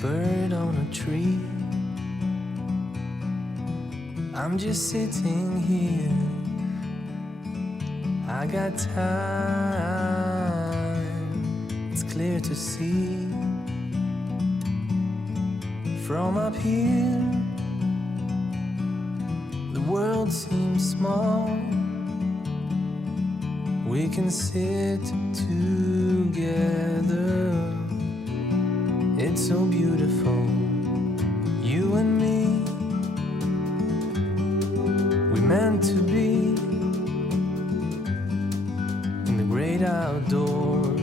bird on a tree. I'm just sitting here. I got time. It's clear to see. From up here, the world seems small. We can sit together. It's so beautiful, you and me. We meant to be in the great outdoors,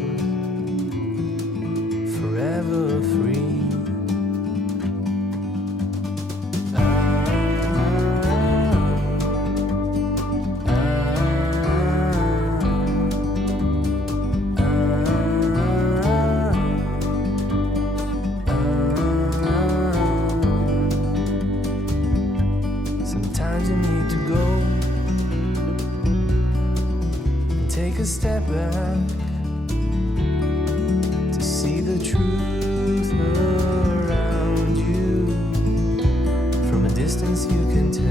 forever free. Sometimes you need to go and take a step back to see the truth around you. From a distance you can tell.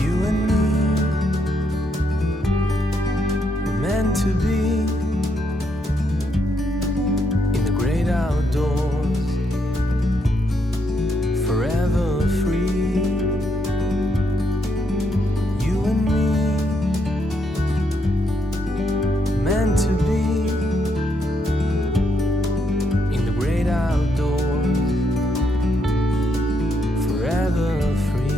You and me were meant to be in the great outdoors, forever free. You and me meant to be in the great outdoors, forever free.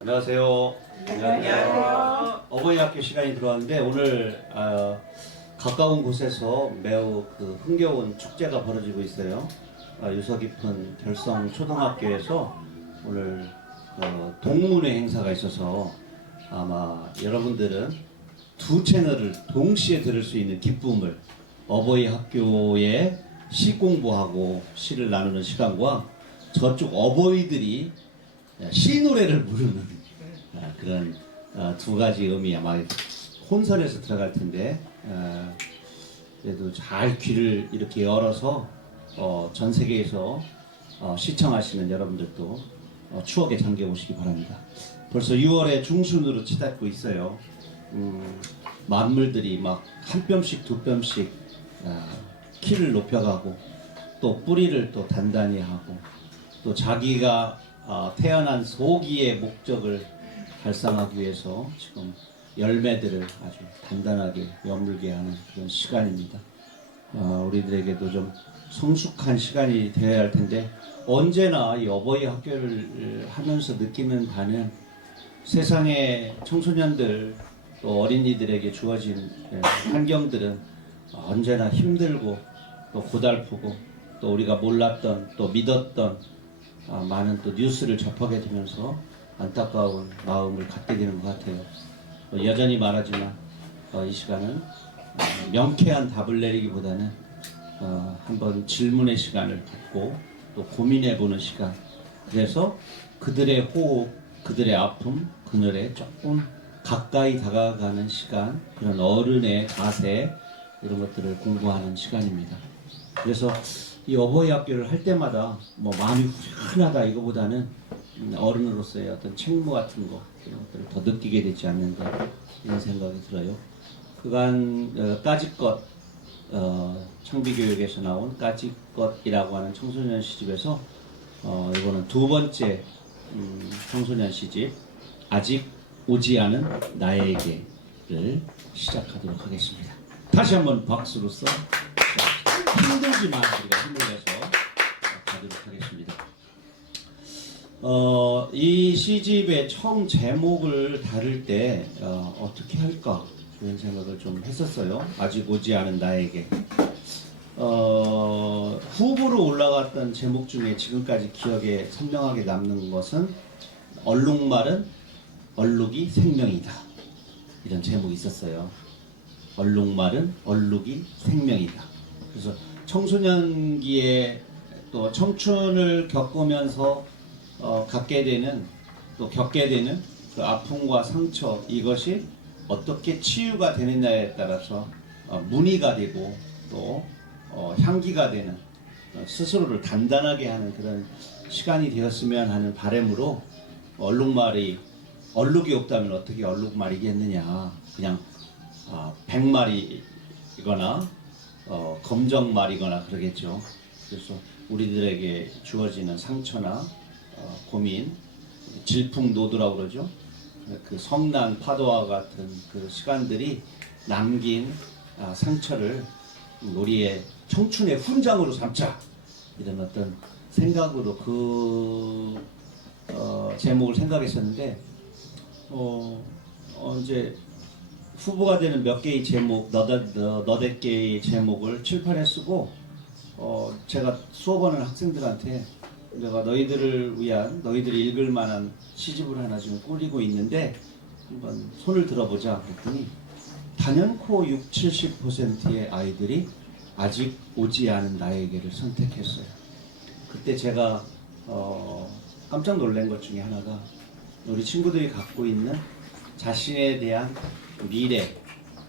안녕하세요. 안녕하세요. 어버이 학교 시간이 들어왔는데 오늘 가까운 곳에서 매우 흥겨운 축제가 벌어지고 있어요. 유서 깊은 별성 초등학교에서 오늘 동문회 행사가 있어서 아마 여러분들은 두 채널을 동시에 들을 수 있는 기쁨을, 어버이 학교에 시 공부하고 시를 나누는 시간과 저쪽 어버이들이 시 노래를 부르는 그런 두 가지 의미 아마 혼선해서 들어갈 텐데 그래도 잘 귀를 이렇게 열어서 전 세계에서 시청하시는 여러분들도 추억에 잠겨 보시기 바랍니다. 벌써 6월의 중순으로 치닫고 있어요. 만물들이 막 한 뼘씩 두 뼘씩 키를 높여가고 또 뿌리를 또 단단히 하고 또 자기가 태어난 소기의 목적을 달성하기 위해서 지금 열매들을 아주 단단하게 여물게 하는 그런 시간입니다. 우리들에게도 좀 성숙한 시간이 되어야 할 텐데 언제나 이 어버이 학교를 하면서 느끼는 바는 세상의 청소년들 또 어린이들에게 주어진 환경들은 언제나 힘들고 또 고달프고 또 우리가 몰랐던 또 믿었던 많은 또 뉴스를 접하게 되면서 안타까운 마음을 갖게 되는 것 같아요. 여전히 말하지만 이 시간은 명쾌한 답을 내리기보다는 한번 질문의 시간을 갖고 또 고민해보는 시간. 그래서 그들의 호흡, 그들의 아픔, 그늘에 조금 가까이 다가가는 시간, 그런 어른의 자세 이런 것들을 공부하는 시간입니다. 그래서 이 어버이 학교를 할 때마다 뭐 마음이 후련하다 이거보다는 어른으로서의 어떤 책무 같은 거 이런 것들을 더 느끼게 되지 않는가 이런 생각이 들어요. 그간 까짓것 청비교육에서 나온 까짓것이라고 하는 청소년 시집에서 이거는 두 번째 청소년 시집 아직 오지 않은 나에게를 시작하도록 하겠습니다. 다시 한번 박수로서 힘들지만 우리가 힘을 내서 가도록 하겠습니다. 이 시집의 처음 제목을 다룰 때 어떻게 할까 그런 생각을 좀 했었어요. 아직 오지 않은 나에게. 후보로 올라갔던 제목 중에 지금까지 기억에 선명하게 남는 것은 얼룩말은 얼룩이 생명이다. 이런 제목이 있었어요. 얼룩말은 얼룩이 생명이다. 그래서 청소년기에 또 청춘을 겪으면서 갖게 되는 또 겪게 되는 그 아픔과 상처, 이것이 어떻게 치유가 되느냐에 따라서 문의가 되고 또 향기가 되는 스스로를 단단하게 하는 그런 시간이 되었으면 하는 바람으로 얼룩말이 얼룩이 없다면 어떻게 얼룩말이겠느냐. 그냥 백말이거나 검정말이거나 그러겠죠. 그래서 우리들에게 주어지는 상처나 고민, 질풍노도라고 그러죠. 그 성난 파도와 같은 그 시간들이 남긴 상처를 우리의 청춘의 훈장으로 삼자, 이런 어떤 생각으로 그 제목을 생각했었는데 이제 후보가 되는 몇 개의 제목, 너댓 개의 제목을 칠판에 쓰고 제가 수업하는 학생들한테 내가 너희들을 위한, 너희들이 읽을 만한 시집을 하나 지금 꾸리고 있는데 한번 손을 들어보자 그랬더니 단연코 60-70%의 아이들이 아직 오지 않은 나에게를 선택했어요. 그때 제가 깜짝 놀란 것 중에 하나가 우리 친구들이 갖고 있는 자신에 대한 미래,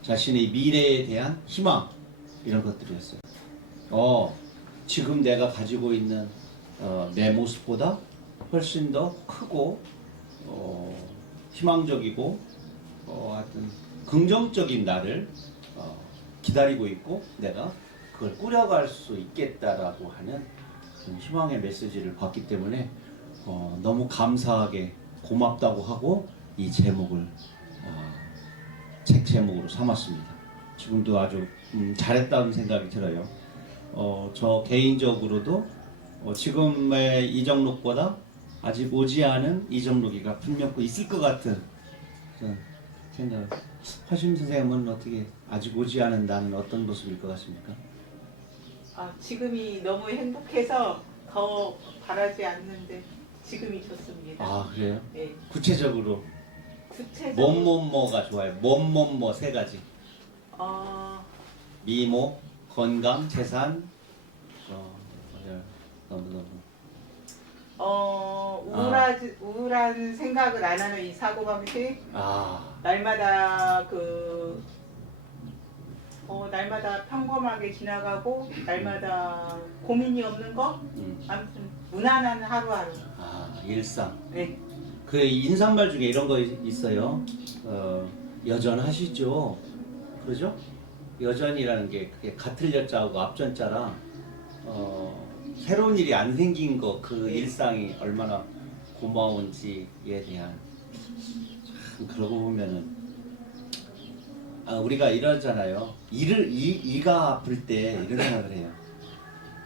자신의 미래에 대한 희망, 이런 것들이었어요. 지금 내가 가지고 있는 내 모습보다 훨씬 더 크고 희망적이고 하여튼 긍정적인 나를 기다리고 있고 내가 그걸 꾸려갈 수 있겠다라고 하는 그런 희망의 메시지를 받기 때문에 너무 감사하게 고맙다고 하고 이 제목을 책 제목으로 삼았습니다. 지금도 아주 잘했다는 생각이 들어요. 저 개인적으로도 지금의 이정록보다 아직 오지 않은 이정록이가 분명 있을 것 같은 그런 생각. 화심 선생님은 어떻게 아직 오지 않은 나는 어떤 모습일 것 같습니까? 지금이 너무 행복해서 더 바라지 않는데 지금이 좋습니다. 그래요? 네. 구체적으로 구체적으로 뭐가 좋아요? 뭐 세 가지. 미모, 건강, 재산. 너무. 우울한 생각을 안 하는 이 사고방식. 날마다 날마다 평범하게 지나가고 날마다 고민이 없는 거. 아무튼 무난한 하루하루. 일상. 네. 그 인사말 중에 이런 거 있어요. 여전하시죠? 그러죠? 여전이라는 게 그게 같을 여자하고 앞전자랑 새로운 일이 안 생긴 거, 그 일상이 얼마나 고마운지에 대한, 참 그러고 보면은 우리가 이러잖아요. 이가 아플 때 이런 생각을 해요.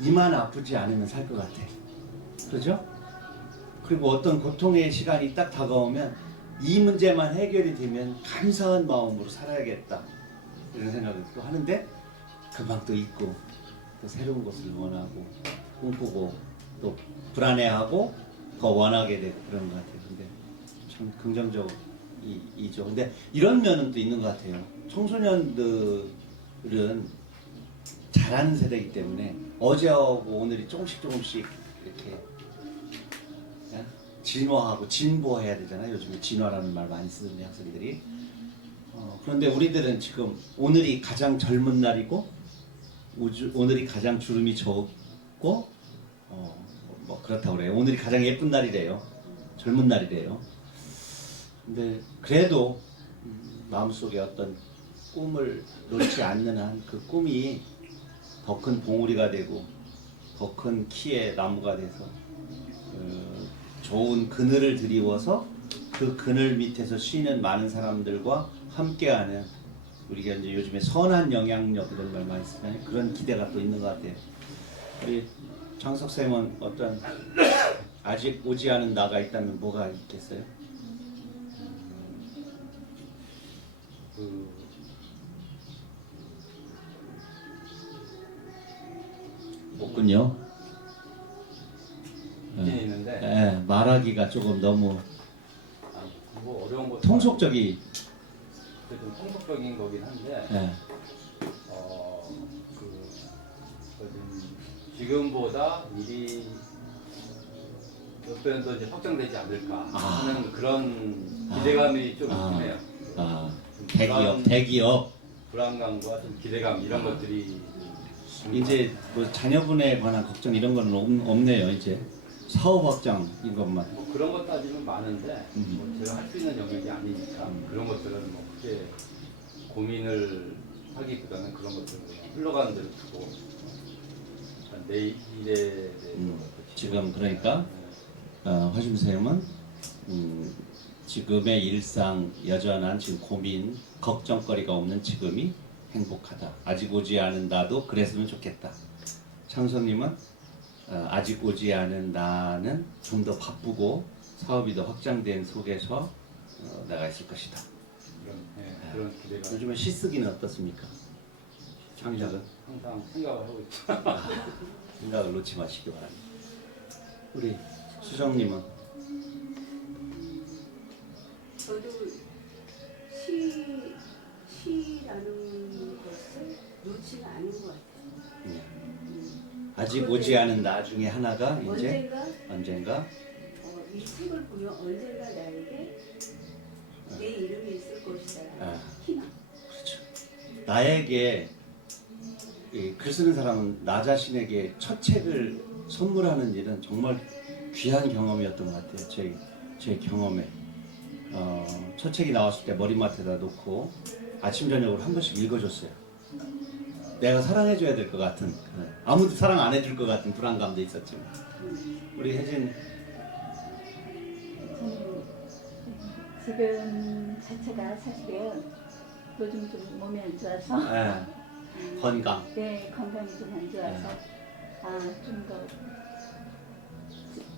이만 아프지 않으면 살 것 같아. 그렇죠? 그리고 어떤 고통의 시간이 딱 다가오면 이 문제만 해결이 되면 감사한 마음으로 살아야겠다, 이런 생각을 또 하는데 금방 또 잊고 또 새로운 것을 원하고 꿈꾸고 또 불안해하고 더 원하게 되고 그런 것 같아요. 근데 참 긍정적이죠. 근데 이런 면은 또 있는 것 같아요. 청소년들은 잘하는 세대이기 때문에 어제하고 오늘이 조금씩 이렇게 진화하고 진보해야 되잖아요. 요즘에 진화라는 말 많이 쓰는 학생들이. 그런데 우리들은 지금 오늘이 가장 젊은 날이고 오늘이 가장 주름이 적고 뭐 그렇다고 그래요. 오늘이 가장 예쁜 날이래요. 젊은 날이래요. 근데 그래도 마음속에 어떤 꿈을 놓지 않는 한 그 꿈이 더 큰 봉우리가 되고 더 큰 키의 나무가 돼서 좋은 그늘을 드리워서 그 그늘 밑에서 쉬는 많은 사람들과 함께하는, 우리가 이제 요즘에 선한 영향력 이런 말 많이 쓰잖아요. 그런 기대가 또 있는 것 같아요. 우리 장석 쌤은 어떤 아직 오지 않은 나가 있다면 뭐가 있겠어요? 없군요. 있는데 말하기가 조금 너무 뭐 어려운 거 통속적이 좀 통속적인 거긴 한데 예. 지금보다 일이 몇 배는 더 이제 확장되지 않을까 하는 그런 기대감이 좀 있긴 해요. 대기업 불안감과 좀 기대감 이런 것들이 이제 뭐 자녀분에 관한 걱정 이런 거는 없네요. 이제 사업 확장 이것만. 뭐 그런 것 따지면 많은데 뭐 제가 할 수 있는 영역이 아니니까 그런 것들은 뭐 크게 고민을 하기보다는 그런 것들은 흘러가는 대로 두고 내 일에 대해서 지금 그러니까 화심쌤은 지금의 일상 여전한 지금 고민 걱정거리가 없는 지금이 행복하다. 아직 오지 않은 나도 그랬으면 좋겠다. 창선님은 아직 오지 않은 나는 좀 더 바쁘고 사업이 더 확장된 속에서 나가 있을 것이다. 그런 기대가 요즘에 시쓰기는 어떻습니까? 창작은 항상 생각을 하고 있죠. 생각을 놓지 마시기 바랍니다. 우리 수정님은 저도 시라는 것을 놓지는 않은 것 같아요. 아직 오지 않은 나 중에 하나가 이제 언젠가 이 책을 보면 언젠가 나에게 내 이름이 있을 것이다. 희망. 그렇죠. 나에게 글 쓰는 사람은 나 자신에게 첫 책을 선물하는 일은 정말 귀한 경험이었던 것 같아요. 제 경험에 첫 책이 나왔을 때 머리맡에다 놓고 아침 저녁으로 한 번씩 읽어줬어요. 내가 사랑해줘야 될 것 같은 아무도 사랑 안 해줄 것 같은 불안감도 있었지만 우리 혜진 지금 자체가 사실은 요즘 좀 몸이 안 좋아서 건강 네, 건강이 좀 안 좋아서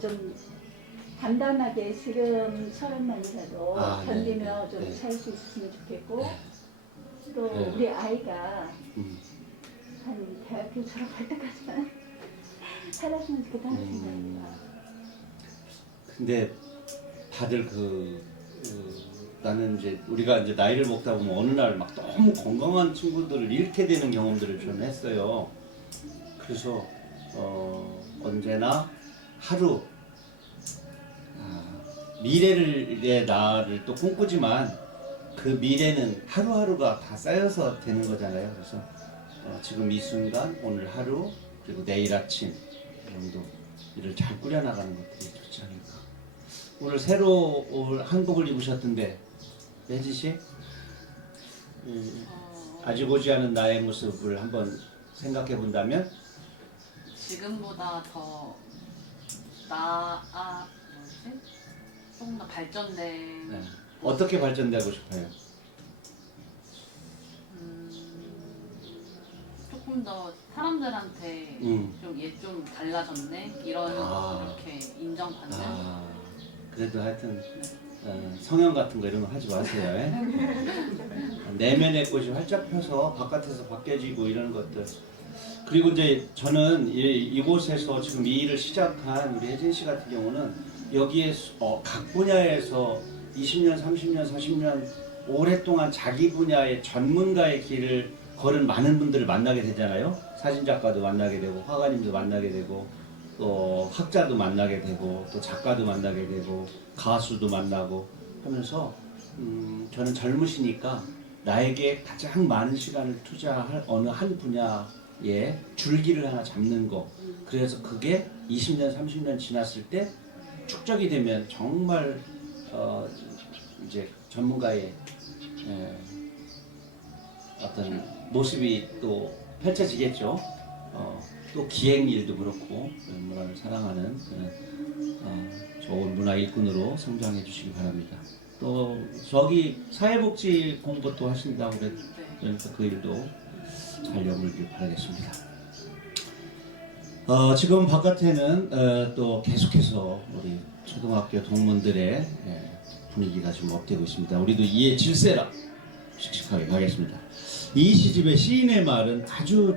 좀 담담하게 지금처럼만이라도 견디며 좀 살 수 있으면 좋겠고 또 우리 아이가 한 대학교 졸업할 때까지만 살았으면 좋겠다는 생각입니다. 근데 다들 나는 이제 우리가 이제 나이를 먹다 보면 어느 날 막 너무 건강한 친구들을 잃게 되는 경험들을 좀 했어요. 그래서 언제나 하루 미래의 나를 또 꿈꾸지만 그 미래는 하루하루가 다 쌓여서 되는 거잖아요. 그래서 지금 이 순간 오늘 하루 그리고 내일 아침 정도 일을 잘 꾸려나가는 것들이 좋지 않을까. 오늘 새로 한복을 입으셨던데 혜지 씨 아직 오지 않은 나의 모습을 한번 생각해 본다면 지금보다 더 조금 더 발전된 어떻게 발전되고 싶어요? 조금 더 사람들한테 좀 달라졌네 이런 이렇게 인정받는 그래도 하여튼 성형 같은 거 이런 거 하지 마세요. 내면의 꽃이 활짝 펴서 바깥에서 바뀌어지고 이런 것들. 그리고 이제 저는 이곳에서 지금 이 일을 시작한 우리 혜진 씨 같은 경우는 여기에 각 분야에서 20년, 30년, 40년 오랫동안 자기 분야의 전문가의 길을 걸은 많은 분들을 만나게 되잖아요. 사진작가도 만나게 되고 화가님도 만나게 되고 또 학자도 만나게 되고 또 작가도 만나게 되고 가수도 만나고 하면서 저는 젊으시니까 나에게 가장 많은 시간을 투자할 어느 한 분야에 줄기를 하나 잡는 거. 그래서 그게 20년, 30년 지났을 때 축적이 되면 정말 이제 전문가의 어떤 모습이 또 펼쳐지겠죠. 또 기획일도 그렇고 문화를 사랑하는 좋은 문화 일꾼으로 성장해 주시기 바랍니다. 또 저기 사회복지 공부도 하신다고 그러니까 그 일도 잘 이어물길 바라겠습니다. 지금 바깥에는 또 계속해서 우리 초등학교 동문들의 분위기가 좀 업되고 있습니다. 우리도 이에 질세라 씩씩하게 가겠습니다. 이 시집의 시인의 말은 아주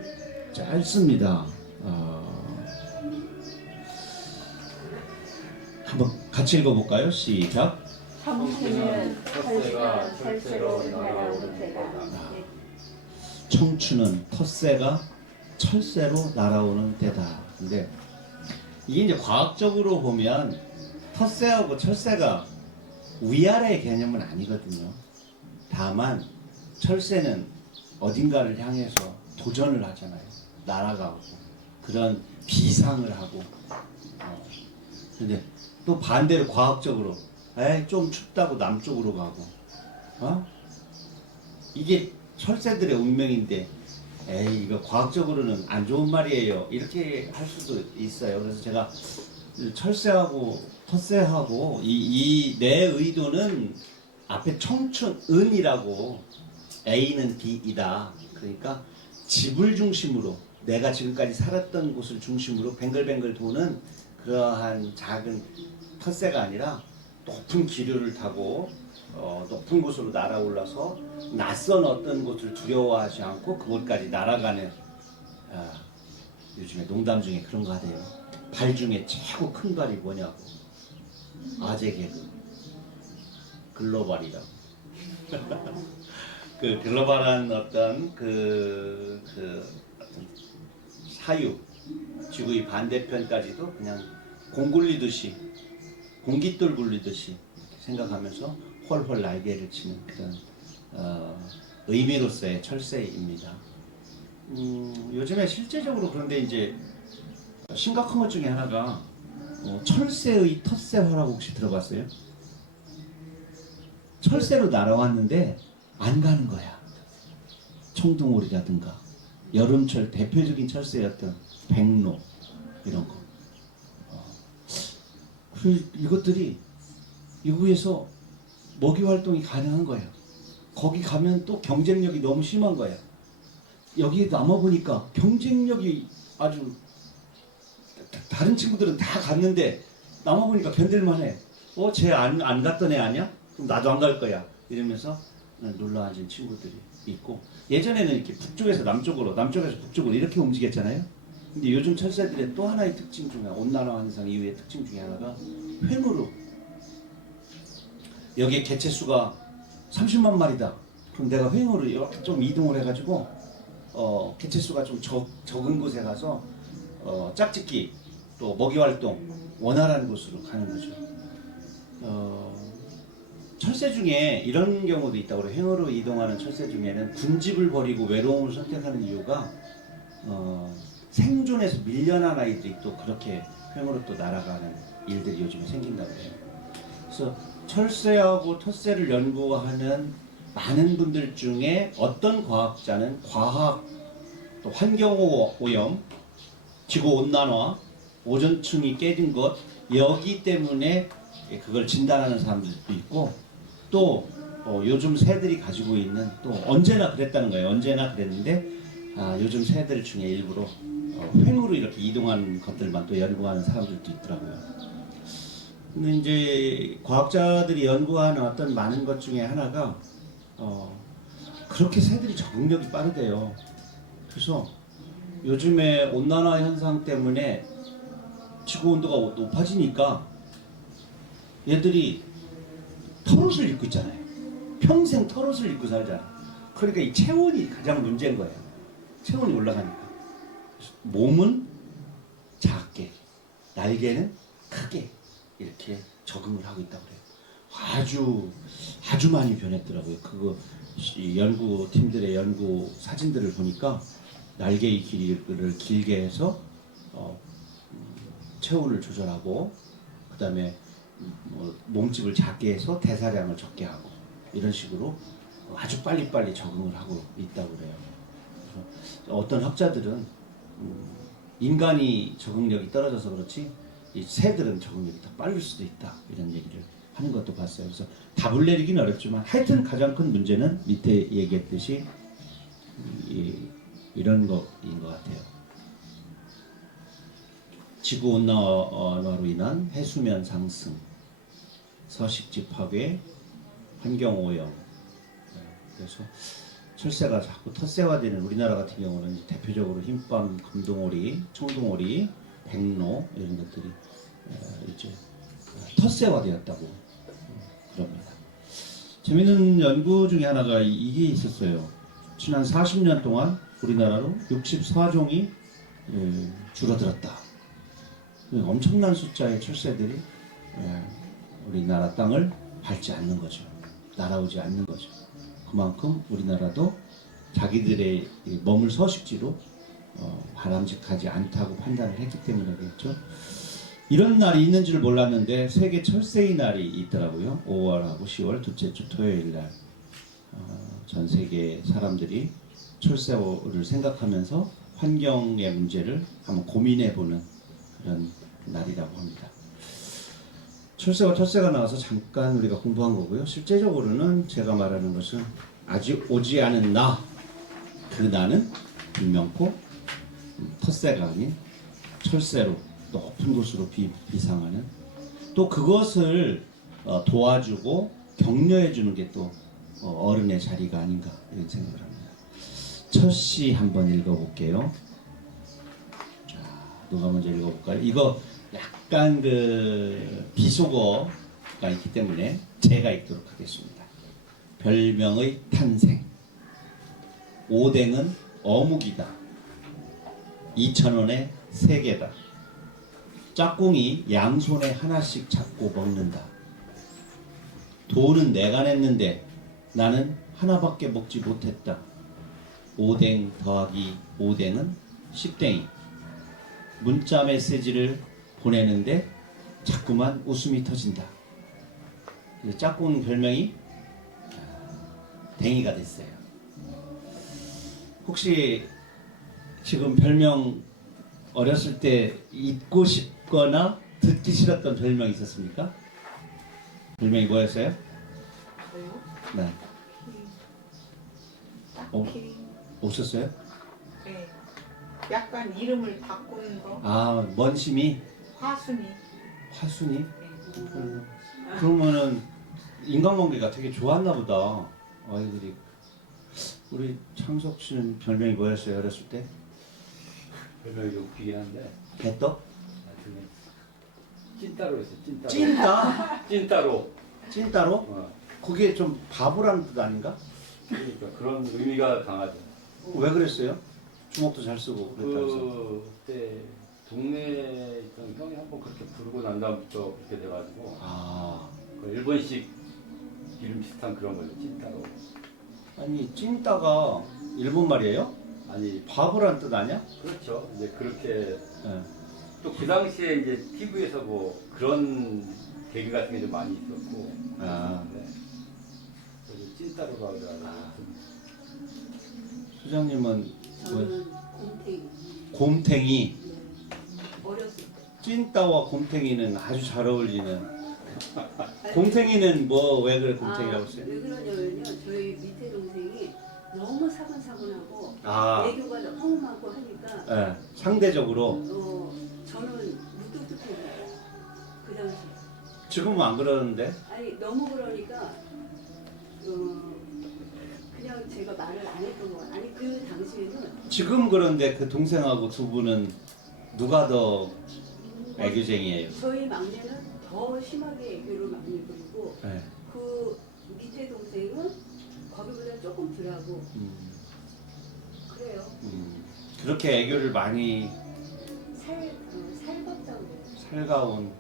짧습니다. 한번 같이 읽어볼까요? 시작. 청춘은 텃세가 철새로 날아오는 데다. 청춘은 텃세가 철새로 날아오는 때다. 근데 이게 이제 과학적으로 보면 텃세하고 철새가 위아래의 개념은 아니거든요. 다만 철새는 어딘가를 향해서 도전을 하잖아요. 날아가고 그런 비상을 하고. 근데 또 반대로 과학적으로 에이 좀 춥다고 남쪽으로 가고. 이게 철새들의 운명인데 에이 이거 과학적으로는 안 좋은 말이에요. 이렇게 할 수도 있어요. 그래서 제가 철새하고 텃새하고 이 내 의도는 앞에 청춘은이라고 A는 B이다. 그러니까 집을 중심으로 내가 지금까지 살았던 곳을 중심으로 뱅글뱅글 도는 그러한 작은 텃새가 아니라 높은 기류를 타고 높은 곳으로 날아올라서 낯선 어떤 곳을 두려워하지 않고 그곳까지 날아가는 요즘에 농담 중에 그런 거 하대요. 발 중에 최고 큰 발이 뭐냐고. 아재 개그 글로벌이라고. 그 글로벌한 어떤 그 어떤 사유 지구의 반대편까지도 그냥 공 굴리듯이 공깃돌 굴리듯이 생각하면서 헐헐 날개를 치는 그런 의미로서의 철새입니다. 요즘에 실제적으로 그런데 이제 심각한 것 중에 하나가 철새의 텃세화라고 혹시 들어봤어요? 철새로 날아왔는데 안 가는 거야. 청둥오리라든가 여름철 대표적인 철새였던 백로 이런 거. 그리고 이것들이 이구에서 먹이 활동이 가능한 거예요. 거기 가면 또 경쟁력이 너무 심한 거예요. 여기 남아보니까 경쟁력이 아주 다른 친구들은 다 갔는데 남아보니까 견딜만해. 쟤 안 갔던 애 아니야? 그럼 나도 안 갈 거야. 이러면서 놀러 앉은 친구들이 있고 예전에는 이렇게 북쪽에서 남쪽으로 남쪽에서 북쪽으로 이렇게 움직였잖아요. 근데 요즘 철새들의 또 하나의 특징 중에 온난화 현상 이후의 특징 중에 하나가 횡으로 여기에 개체수가 30만 마리다. 그럼 내가 횡으로 이렇게 좀 이동을 해가지고 개체수가 좀 적은 곳에 가서 짝짓기 또 먹이 활동 원활한 곳으로 가는 거죠. 철새 중에 이런 경우도 있다고 그래요. 횡으로 이동하는 철새 중에는 군집을 버리고 외로움을 선택하는 이유가 생존에서 밀려난 아이들이 또 그렇게 횡으로 또 날아가는 일들이 요즘에 생긴다고 해요. 그래서 철새하고 텃새를 연구하는 많은 분들 중에 어떤 과학자는 과학, 또 환경오염, 지구온난화, 오존층이 깨진 것 여기 때문에 그걸 진단하는 사람들도 있고 또 요즘 새들이 가지고 있는 또 언제나 그랬다는 거예요. 언제나 그랬는데 요즘 새들 중에 일부러 횡으로 이렇게 이동하는 것들만 또 연구하는 사람들도 있더라고요. 근데 이제 과학자들이 연구하는 어떤 많은 것 중에 하나가 그렇게 새들이 적응력이 빠르대요. 그래서 요즘에 온난화 현상 때문에 지구 온도가 높아지니까 얘들이 털옷을 입고 있잖아요. 평생 털옷을 입고 살잖아. 그러니까 이 체온이 가장 문제인 거예요. 체온이 올라가니까. 몸은 작게, 날개는 크게 이렇게 적응을 하고 있다고 그래요. 아주 많이 변했더라고요. 그거 이 연구팀들의 연구 사진들을 보니까 날개의 길이를 길게 해서 체온을 조절하고 그 다음에 몸집을 작게 해서 대사량을 적게 하고 이런 식으로 아주 빨리빨리 적응을 하고 있다고 그래요. 그래서 어떤 학자들은 인간이 적응력이 떨어져서 그렇지 이 새들은 적응력이 더 빠를 수도 있다 이런 얘기를 하는 것도 봤어요. 그래서 답을 내리긴 어렵지만 하여튼 가장 큰 문제는 밑에 얘기했듯이 이런 것인 것 같아요. 지구온난화로 인한 해수면 상승, 서식지 파괴, 환경오염. 그래서 철새가 자꾸 텃새화되는 우리나라 같은 경우는 대표적으로 흰밤, 금동오리, 청동오리, 백로 이런 것들이 이제 텃새화되었다고 그럽니다. 재밌는 연구 중에 하나가 이게 있었어요. 지난 40년 동안 우리나라로 64종이 줄어들었다. 엄청난 숫자의 철새들이 우리나라 땅을 밟지 않는 거죠. 날아오지 않는 거죠. 그만큼 우리나라도 자기들의 머물 서식지로 바람직하지 않다고 판단을 했기 때문이겠죠. 이런 날이 있는 줄 몰랐는데 세계 철새의 날이 있더라고요. 5월하고 10월 둘째 주 토요일 날 전 세계 사람들이 철새를 생각하면서 환경의 문제를 한번 고민해보는 그런 날이라고 합니다. 철새와 텃새가 나와서 잠깐 우리가 공부한 거고요. 실제적으로는 제가 말하는 것은 아직 오지 않은 나, 그 나는 분명코 텃새가 아닌 철새로 높은 곳으로 비상하는, 또 그것을 도와주고 격려해주는 게 또 어른의 자리가 아닌가 이런 생각을 합니다. 첫 시 한번 읽어볼게요. 자, 누가 먼저 읽어볼까요? 이거 약간 그 비속어가 있기 때문에 제가 읽도록 하겠습니다. 별명의 탄생. 오뎅은 어묵이다. 2,000원에 3개다. 짝꿍이 양손에 하나씩 잡고 먹는다. 돈은 내가 냈는데 나는 하나밖에 먹지 못했다. 오뎅 더하기 오뎅은 10댕이. 문자 메시지를 보내는데 자꾸만 웃음이 터진다. 짝꿍 별명이 댕이가 됐어요. 혹시 지금 별명 어렸을 때 잊고 싶거나 듣기 싫었던 별명 있었습니까? 별명이 뭐였어요? 저요? 네. 딱히 없었어요? 네. 약간 이름을 바꾸는 거. 아, 먼심이? 화순이. 화순이? 그러면은 인간관계가 되게 좋았나 보다. 아이들이. 우리 창석 씨는 별명이 뭐였어요, 어렸을 때? 별명이 좀 웃기긴 한데 개떡? 나중에 찐따로 했어. 찐따로. 찐따? 찐따로. 찐따로? 그게 좀 바보라는 뜻 아닌가? 그러니까 그런 의미가 강하죠. 왜 그랬어요? 주먹도 잘 쓰고 그랬다면서. 그때 동네에 있던 형이 한번 그렇게 부르고 난 다음부터 그렇게 돼가지고 아, 그 일본식 이름 비슷한 그런 거죠. 찐따로. 아니 찐따가 일본 말이에요? 아니 바보라는 뜻 아니야? 그렇죠. 이제 그렇게 네. 또 그 당시에 이제 TV에서 뭐 그런 개그 같은 게 좀 많이 있었고. 아. 네. 그래서 찐따로가 하더라고요. 수장님은 저는 곰탱이. 곰탱이. 어렸을 때. 찐따와 곰탱이는 아주 잘 어울리는. 곰탱이는 뭐 왜 그래 곰탱이라고 했어요? 왜 그러냐면요. 저희 밑에 동생이 너무 사근사근하고 아, 애교가 너무 많고 하니까 예, 상대적으로 저는 무뚝뚝해요. 그 당시. 지금은 안 그러는데. 아니 너무 그러니까 그냥 제가 말을 안 했던 거 같아요. 아니 그 당시에는 지금 그런데 그 동생하고 두 분은 누가 더 애교쟁이에요? 저희 막내는 더 심하게 애교를 많이 부리고 네. 그 밑에 동생은 거기보다 조금 덜하고 그래요. 그렇게 애교를 많이 살갑다고 그래요. 살가운.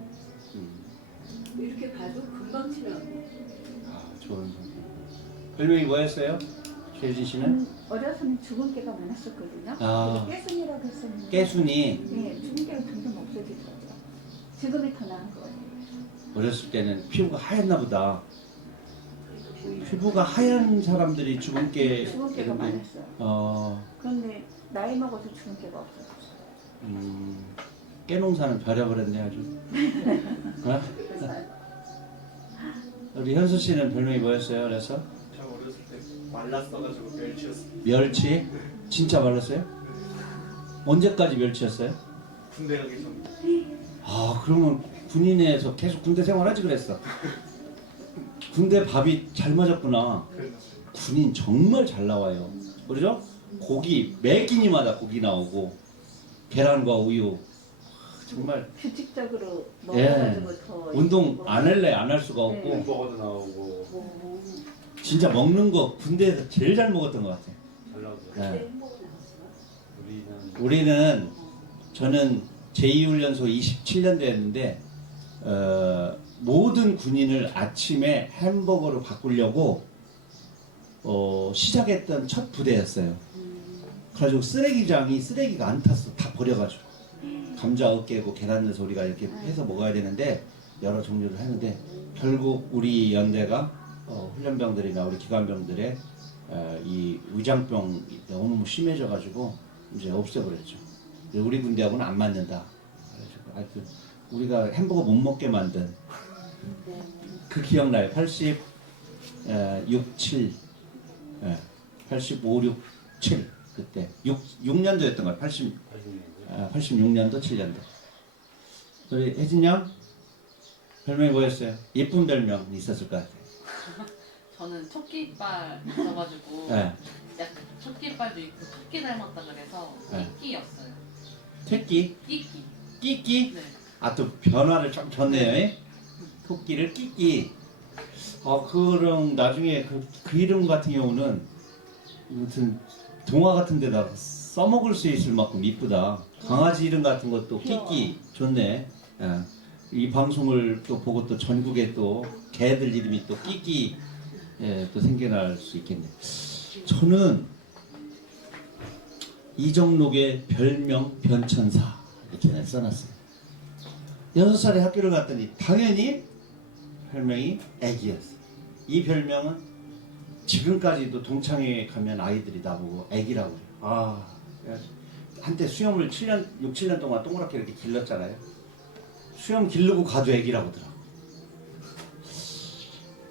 이렇게 봐도 금방 지나고. 아, 좋은 선생. 별명이 뭐였어요? 최유진 씨는? 어려서는 죽은 개가 많았었거든요. 아. 깨순이라고 했었는데. 깨순이. 네, 죽은 개가 점점 없어지더라고요. 지금이 더 나은 것 같아요. 어렸을 때는 피부가 하얗나 보다. 피부가 하얀 사람들이 죽은 깨. 죽은 개가 많았어요. 그런데 나이 먹어서 죽은 개가 없어졌어요. 깨농사는 벼려버렸네 아주. 어? 우리 현수 씨는 별명이 뭐였어요? 그래서 저 어렸을 때 말랐어가지고 멸치였어요. 멸치? 진짜 말랐어요? 언제까지 멸치였어요? 군대 가기 전. 아, 그러면 군인에서 계속 군대 생활하지 그랬어. 군대 밥이 잘 맞았구나. 군인 정말 잘 나와요. 그죠? 고기 매 끼니마다 고기 나오고 계란과 우유 정말 규칙적으로 예. 먹어가지고 더 운동 먹고. 안 할래 안 할 수가 없고 네. 햄버거도 나오고 오. 진짜 먹는 거 군대에서 제일 잘 먹었던 것 같아요. 잘 나오죠. 네. 그때 햄버거 나왔어요? 우리는 저는 제2훈련소 27년대였는데 모든 군인을 아침에 햄버거로 바꾸려고 시작했던 첫 부대였어요. 그래가지고 쓰레기장이 쓰레기가 안 탔어. 다 버려가지고 감자 으깨고 계란 넣어서 우리가 이렇게 해서 먹어야 되는데 여러 종류를 하는데 결국 우리 연대가 훈련병들이나 우리 기관병들의 이 위장병이 너무 심해져가지고 이제 없애버렸죠. 우리 군대하고는 안 맞는다. 그래가지고 하여튼 우리가 햄버거 못 먹게 만든 그 기억나요. 86, 7, 85, 6, 7 그때 6년도였던 거예요. 86년도, 7년도. 우리 혜진 양 별명이 뭐였어요? 예쁜 별명 있었을 것 같아요. 저는 토끼이빨 있어가지고 네. 약간 토끼이빨도 있고 토끼 닮았다 그래서 네. 끼끼였어요. 토끼? 끼끼. 끼끼? 네. 아, 또 변화를 좀 줬네요. 예? 토끼를 끼끼. 그럼 나중에 그 이름 같은 경우는 무슨 동화 같은 데다 써먹을 수 있을 만큼 이쁘다. 강아지 이름 같은 것도 끼끼 좋네. 예. 이 방송을 또 보고 또 전국에 또 개들 이름이 또 끼끼 또 생겨날 수 있겠네. 저는 이정록의 별명 변천사 이렇게 써놨어요. 6살에 학교를 갔더니 당연히 별명이 애기였어요. 이 별명은 지금까지도 동창회 가면 아이들이 나보고 애기라고 그래요. 한때 수염을 6, 7년 동안 동그랗게 이렇게 길렀잖아요. 수염 기르고 가도 애기라고 하더라고.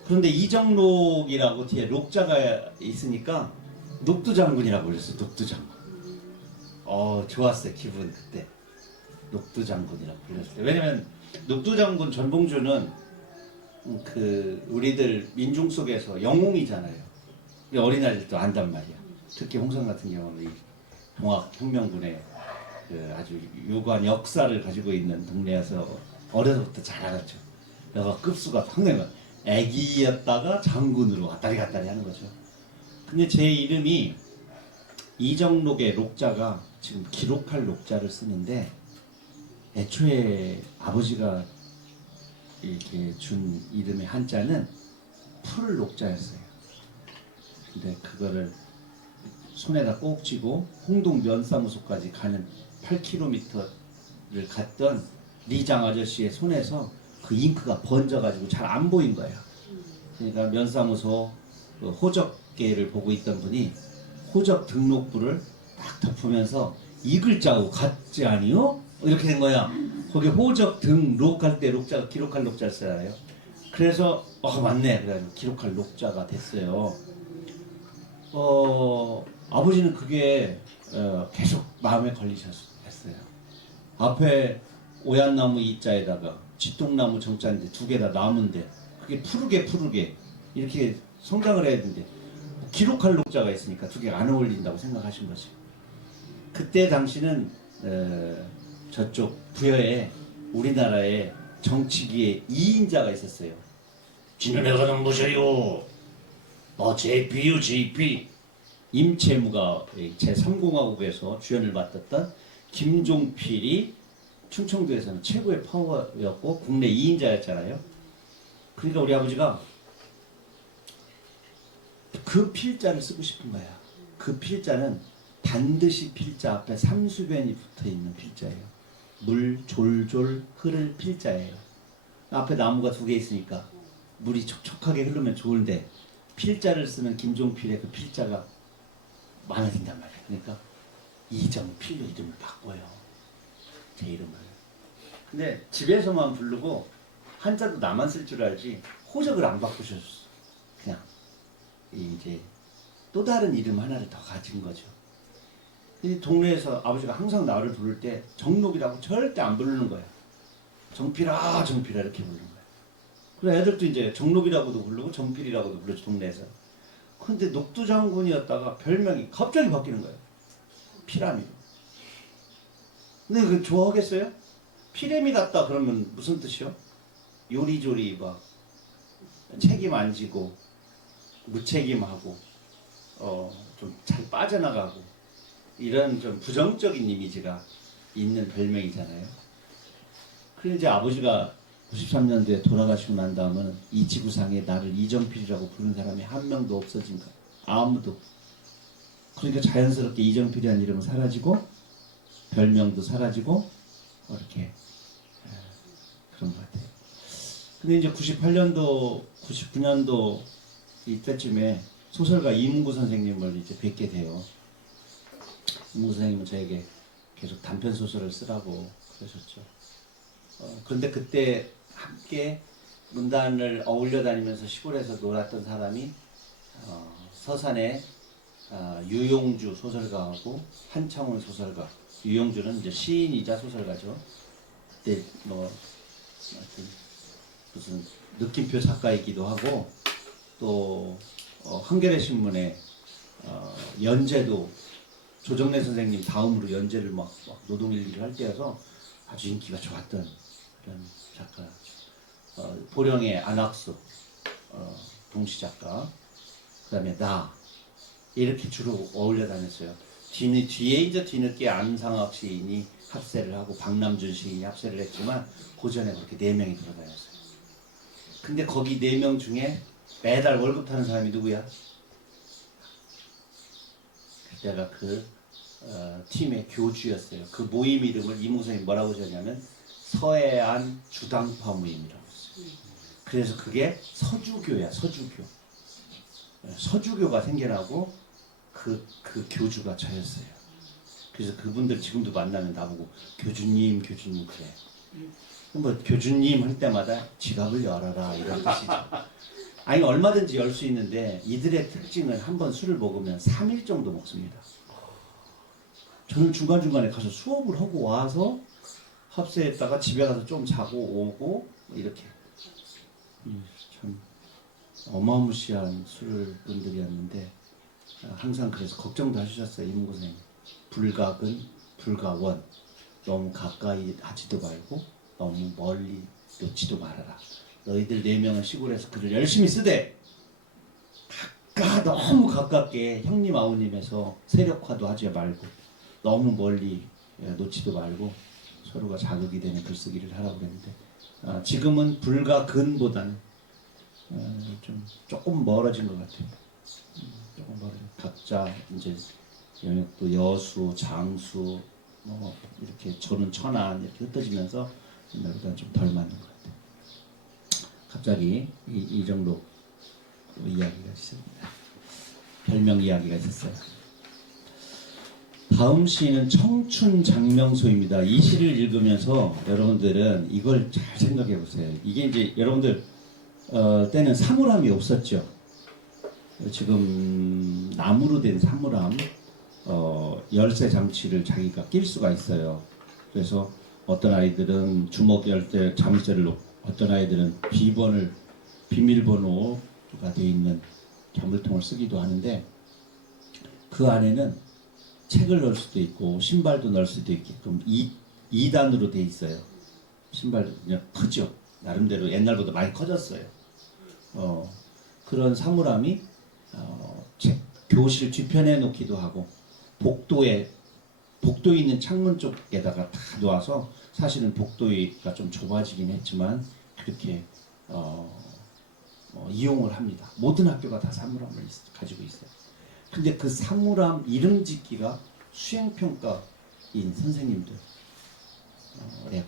그런데 이정록이라고 뒤에 록자가 있으니까 녹두장군이라고 그랬어요. 녹두장군. 좋았어요. 기분 그때. 녹두장군이라고 불렀을 때. 왜냐면 녹두장군 전봉주는 우리들 민중 속에서 영웅이잖아요. 우리 어린아이들도 안단 말이야. 특히 홍성 같은 경우는 이 동학혁명군의 아주 유구한 역사를 가지고 있는 동네에서 어려서부터 잘 알았죠. 내가 급수가 상당히 애기였다가 장군으로 왔다리 갔다리 하는 거죠. 근데 제 이름이 이정록의 록자가 지금 기록할 록자를 쓰는데 애초에 아버지가 이렇게 준 이름의 한자는 풀 록자였어요. 근데 그거를 손에다 꼭 쥐고 홍동 면사무소까지 가는 8km를 갔던 리장 아저씨의 손에서 그 잉크가 번져가지고 잘 안 보인 거예요. 그러니까 면사무소 호적계를 보고 있던 분이 호적 등록부를 딱 덮으면서 이 글자하고 같지 아니요? 이렇게 된 거야. 거기 호적 등록할 때 록자가 기록할 록자를 써요. 그래서 맞네. 그래가지고 기록할 록자가 됐어요. 아버지는 그게 계속 마음에 걸리셨어요. 앞에 오얏나무 이자에다가 쥐똥나무 정자인데 두 개 다 나무인데 그게 푸르게 이렇게 성장을 해야 되는데 기록할 록자가 있으니까 두 개가 안 어울린다고 생각하신 거죠. 그때 당시는 저쪽 부여에 우리나라의 정치기에 2인자가 있었어요. 지는애가 넘보셔요. JP요 JP. 임채무가 제3공화국에서 주연을 맡았던 김종필이 충청도에서는 최고의 파워였고 국내 2인자였잖아요. 그러니까 우리 아버지가 그 필자를 쓰고 싶은 거야. 그 필자는 반드시 필자 앞에 삼수변이 붙어있는 필자예요. 물 졸졸 흐를 필자예요. 앞에 나무가 두 개 있으니까 물이 촉촉하게 흐르면 좋은데 필자를 쓰는 김종필의 그 필자가 많아진단 말이에요. 그러니까 이정필로 이름을 바꿔요. 제 이름을. 근데 집에서만 부르고 한자도 나만 쓸 줄 알지 호적을 안 바꾸셨어. 그냥 이제 또 다른 이름 하나를 더 가진 거죠. 이 동네에서 아버지가 항상 나를 부를 때 정록이라고 절대 안 부르는 거야. 정필아 이렇게 부르는 거야. 그래 애들도 이제 정록이라고도 부르고 정필이라고도 부르죠 동네에서. 근데 녹두장군이었다가 별명이 갑자기 바뀌는 거예요. 피라미드. 근데 그 좋아하겠어요? 피레미 같다 그러면 무슨 뜻이요? 요리조리 막 책임 안 지고 무책임하고 좀 잘 빠져나가고 이런 좀 부정적인 이미지가 있는 별명이잖아요. 그런데 이제 아버지가 93년도에 돌아가시고 난 다음은 이 지구상에 나를 이정필이라고 부르는 사람이 한 명도 없어진 거야. 아무도. 그러니까 자연스럽게 이정필이라는 이름은 사라지고 별명도 사라지고 이렇게 그런 것 같아요. 근데 이제 98년도, 99년도 이때쯤에 소설가 이문구 선생님을 이제 뵙게 돼요. 이문구 선생님은 저에게 계속 단편 소설을 쓰라고 그러셨죠. 그런데 그때 함께 문단을 어울려 다니면서 시골에서 놀았던 사람이 서산의 유용주 소설가하고 한창훈 소설가. 유용주는 이제 시인이자 소설가죠. 그때 뭐 무슨 느낌표 작가이기도 하고 또 한겨레 신문에 연재도 조정래 선생님 다음으로 연재를 막 노동일기를 할 때여서 아주 인기가 좋았던 그런 작가. 보령의 안학수 동시작가. 그다음에 나 이렇게 주로 어울려 다녔어요. 뒤에 이제 뒤늦게 안상학 시인이 합세를 하고 박남준 시인이 합세를 했지만 고전에 그렇게 4명이 들어다녔어요. 근데 거기 4명 중에 매달 월급 타는 사람이 누구야? 그때가 그 팀의 교주였어요. 그 모임 이름을 이무선이 뭐라고 지었냐면 서해안 주당파 모임이라고 했어요. 그래서 그게 서주교야. 서주교. 서주교가 생겨나고 그 교주가 저였어요. 그래서 그분들 지금도 만나면 나보고 교주님 그래. 뭐 교주님 할 때마다 지갑을 열어라 이런 뜻이죠. 아니 얼마든지 열 수 있는데 이들의 특징은 한번 술을 먹으면 3일 정도 먹습니다. 저는 중간중간에 가서 수업을 하고 와서 합세했다가 집에 가서 좀 자고 오고 이렇게 참 어마무시한 술 분들이었는데 항상 그래서 걱정도 하셨어요. 이문구 선생님. 불가근, 불가원. 너무 가까이 하지도 말고 너무 멀리 놓지도 말아라. 너희들 4명은 시골에서 글을 열심히 쓰되 너무 가깝게 형님 아우님에서 세력화도 하지 말고 너무 멀리 놓지도 말고 서로가 자극이 되는 글쓰기를 하라고 그랬는데 지금은 불가근보다는 조금 멀어진 것 같아요. 조금 멀어진. 각자 이제 영역도 여수, 장수 뭐 이렇게 저는 천안 이렇게 흩어지면서 옛날보다는 좀 덜 맞는 것 같아요. 갑자기 이 정도 이야기가 있습니다. 별명 이야기가 있었어요. 다음 시는 청춘장명소입니다. 이 시를 읽으면서 여러분들은 이걸 잘 생각해 보세요. 이게 이제 여러분들 때는 사물함이 없었죠. 지금 나무로 된 사물함 열쇠 장치를 자기가 낄 수가 있어요. 그래서 어떤 아이들은 주먹 열쇠 잠수를 놓고 어떤 아이들은 비밀번호가 되어 있는 견물통을 쓰기도 하는데 그 안에는 책을 넣을 수도 있고 신발도 넣을 수도 있게끔 2단으로 되어 있어요. 신발도 그냥 크죠. 나름대로 옛날보다 많이 커졌어요. 그런 사물함이 교실 뒤편에 놓기도 하고 복도에 있는 창문 쪽에다가 다 놓아서 사실은 복도가 좀 좁아지긴 했지만 그렇게 이용을 합니다. 모든 학교가 다 사물함을 가지고 있어요. 근데 그 사물함 이름 짓기가 수행평가인 선생님들에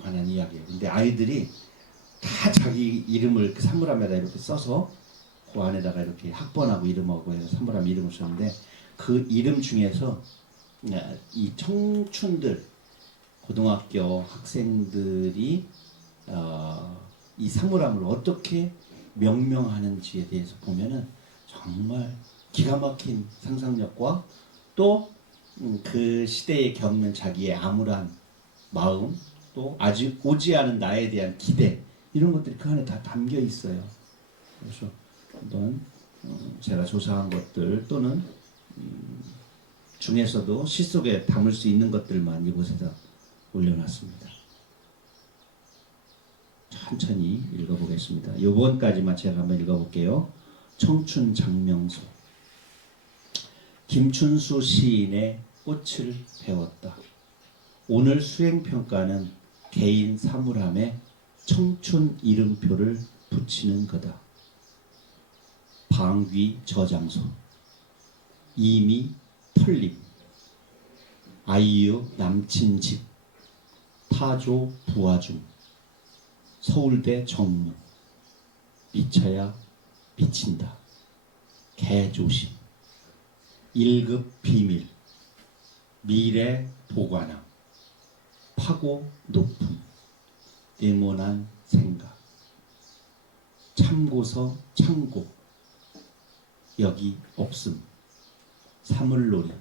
관한 이야기예요. 근데 아이들이 다 자기 이름을 그 사물함에다 이렇게 써서 그 안에다가 이렇게 학번하고 이름하고 해서 사물함 이름을 썼는데 그 이름 중에서 이 청춘들 고등학교 학생들이 이 사물함을 어떻게 명명하는지에 대해서 보면은 정말 기가 막힌 상상력과 또 그 시대에 겪는 자기의 암울한 마음 또 아직 오지 않은 나에 대한 기대 이런 것들이 그 안에 다 담겨 있어요. 그래서 한번 제가 조사한 것들 또는 중에서도 시 속에 담을 수 있는 것들만 이곳에다 올려놨습니다. 천천히 읽어보겠습니다. 요번까지만 제가 한번 읽어볼게요. 청춘 장명소. 김춘수 시인의 꽃을 배웠다. 오늘 수행평가는 개인 사물함에 청춘 이름표를 붙이는 거다. 방귀 저장소. 이미 털림. 아이유 남친 집. 타조 부하중. 서울대 정문. 미쳐야 미친다. 개조심. 1급 비밀. 미래 보관함. 파고 높음. 네모난 생각. 참고서 창고. 여기 없음. 사물놀이.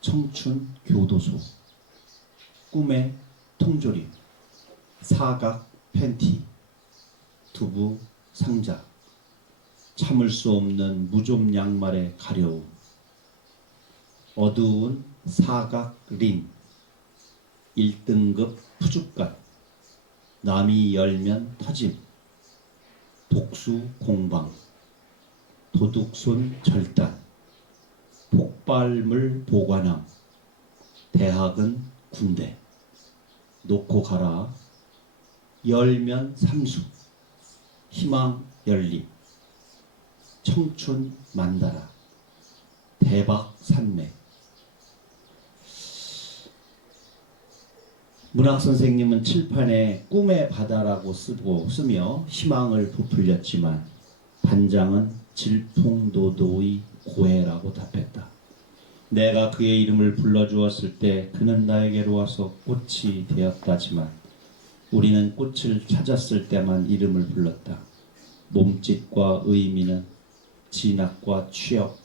청춘 교도소. 꿈의 통조림. 사각 팬티. 두부 상자. 참을 수 없는 무좀 양말의 가려움. 어두운 사각 린. 1등급 푸주간. 남이 열면 터짐. 독수 공방. 도둑손 절단. 폭발물 보관함. 대학은 군대. 놓고 가라. 열면 삼수. 희망 열림. 청춘 만다라. 대박 산맥. 문학 선생님은 칠판에 꿈의 바다라고 쓰며 희망을 부풀렸지만 반장은 질풍노도의 고해라고 답했다. 내가 그의 이름을 불러주었을 때 그는 나에게로 와서 꽃이 되었다지만 우리는 꽃을 찾았을 때만 이름을 불렀다. 몸짓과 의미는 진학과 취업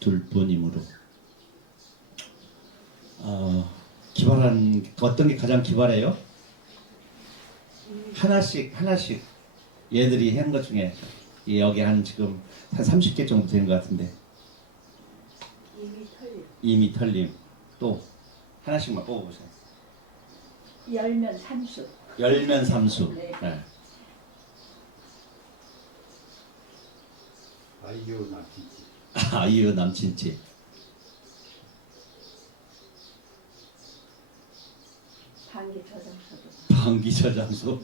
둘뿐이므로. 기발한 어떤 게 가장 기발해요? 하나씩 얘들이 한 것 중에 여기 지금 한 30개 정도 되는 것 같은데. 이미 털림. 또 하나씩만 뽑아보세요. 열면 삼수. 열면 삼수. 네. 네. 아이유 남친집. 아이유 남친집. 방귀 저장소도. 방귀 저장소.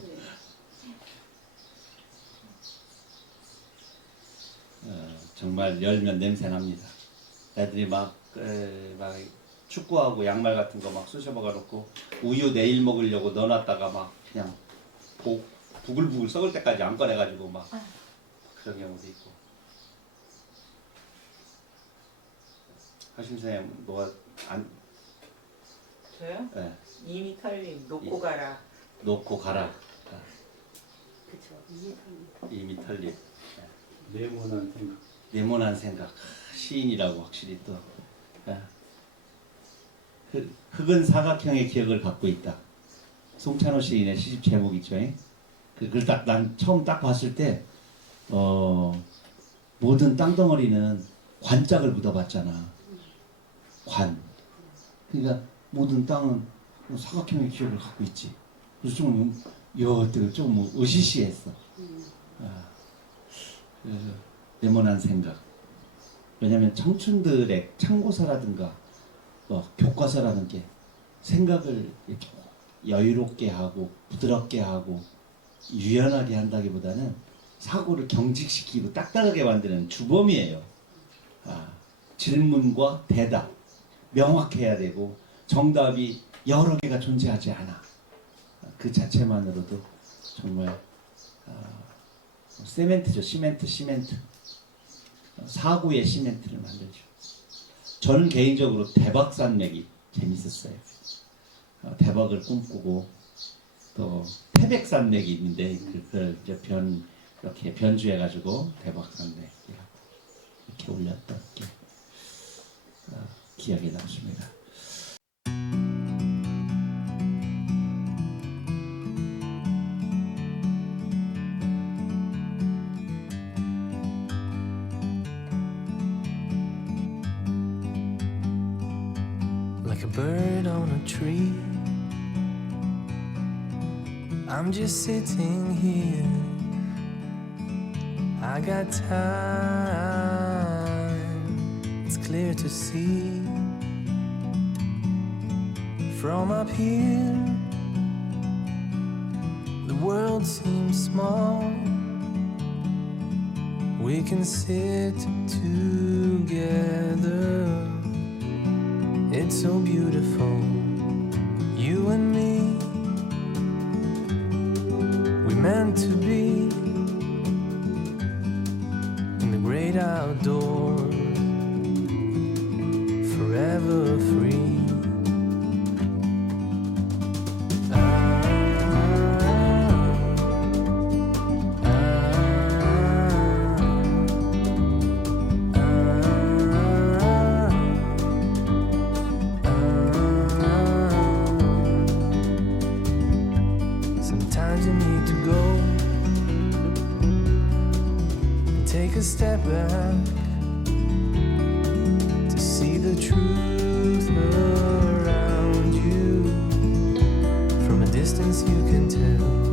정말 열면 냄새 납니다. 애들이 막 축구하고 양말 같은 거 막 쑤셔박아 놓고 우유 내일 먹으려고 넣어놨다가 막 그냥 부글부글 썩을 때까지 안 꺼내가지고 막 그런 경우도 있고. 하심선생님 뭐가 안? 저요? 네. 이미 털림 놓고 가라. 놓고 가라. 그쵸. 이미 털림. 네모난 생각. 네모난 생각. 시인이라고 확실히 또. 흙은 사각형의 기억을 갖고 있다. 송찬호 시인의 시집 제목이죠. 그걸 난 처음 딱 봤을 때 모든 땅덩어리는 관짝을 묻어봤잖아. 관. 그러니까 모든 땅은 사각형의 기억을 갖고 있지. 그래서 좀 으시시했어. 그래서 네모난 생각. 왜냐하면 청춘들의 참고서라든가 교과서라는 게 생각을 이렇게 여유롭게 하고 부드럽게 하고 유연하게 한다기보다는 사고를 경직시키고 딱딱하게 만드는 주범이에요. 질문과 대답 명확해야 되고 정답이 여러 개가 존재하지 않아. 그 자체만으로도 정말 세멘트죠. 시멘트. 사고의 시멘트를 만들죠. 저는 개인적으로 대박산맥이 재밌었어요. 대박을 꿈꾸고 또 태백산맥이 있는데 그걸 이제 이렇게 변주해가지고 대박산맥 이렇게 올렸던 게 기억에 남습니다. Like a bird on a tree, I'm just sitting here. I got time. It's clear to see from up here. The world seems small. We can sit together. It's so beautiful, you and me. We meant to be in the great outdoors, forever free. Sometimes you need to go and take a step back to see the truth around you. From a distance you can tell